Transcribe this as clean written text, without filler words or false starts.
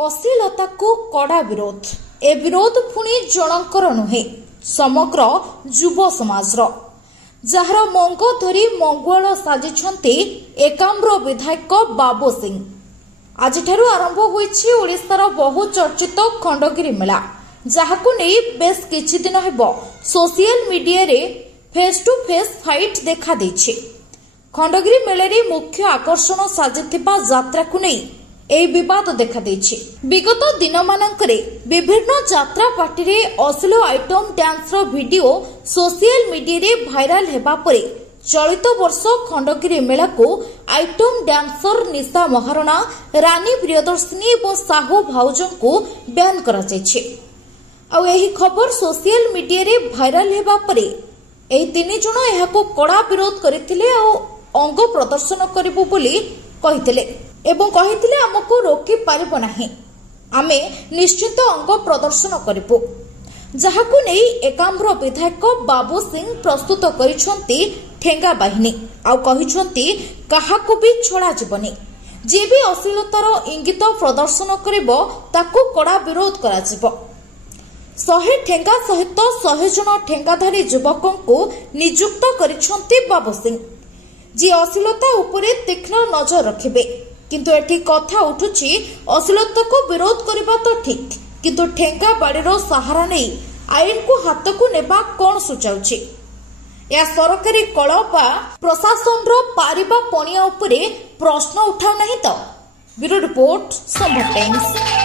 अश्लीलता को कड़ा विरोध। ए विरोध पुणी जनकर नुहे समग्र युव समाजर जार मंग धरी मंगुआल साजिछन्ते एकाम्र विधायक बाबू सिंह। आज आरंभ होईछि ओडिशार बहु चर्चित खंडगिरी मेला, जहाकु नेई बेस किछि दिन हेबो सोशल मीडिया रे फेस टू फेस फाइट देखा देछि। खंडगिरी मेले रे मुख्य आकर्षण साजिथिबा यात्रा को नेई एई विवाद देखा देछि। विगत दिन मानकरे विभिन्न यात्रा पार्टी रे अश्लील आइटम डांस रो वीडियो सोशल मीडिया रे भाइराल हेबा परे चलित वर्ष खंडगिरी मेला को आइटम डांसर निशा महाराणा, रानी प्रियदर्शिनी और साहू भाउजों को बैन करा जायछि। आ एही खबर सोशल मीडिया रे भाइराल हेबा परे एही तीन जण एहाको कड़ा विरोध करथिले आ अंग प्रदर्शन करिबो बोली कहिथिले एवं कहिथिले हमको रोकी पारिबो नाही, आमे निश्चित अंग प्रदर्शन करिबो। जहाकु नेई एकाम्र विधायक बाबू सिंह प्रस्तुत करिसंती ठेंगा बाहिनी आ कहिसंती काहाकु भी छड़ा जीवनी। जे भी अश्लीलतार इंगित प्रदर्शन करिबो ताकु कड़ा विरोध करा जिवो। 100 ठेंगा सहित 100 जन ठेंगाधारी युवकों को नियुक्त करिसंती बाबू सिंह, जे अश्लीलता उपरे तीक्ष्ण नजर रखिबे। किंतु एठी कथा उठुछि अश्लीलता को विरोध करबा तो ठीक, किंतु ठेंगा बाड़ीर सहारा नै आईन को हाथ को नेबा कोन सुचाउछि? या सरकारी कळ बा प्रशासनर पारिबा पणिया उपरे प्रश्न उठाउ नाही तो? ब्यूरो रिपोर्ट, संभव टाइम्स।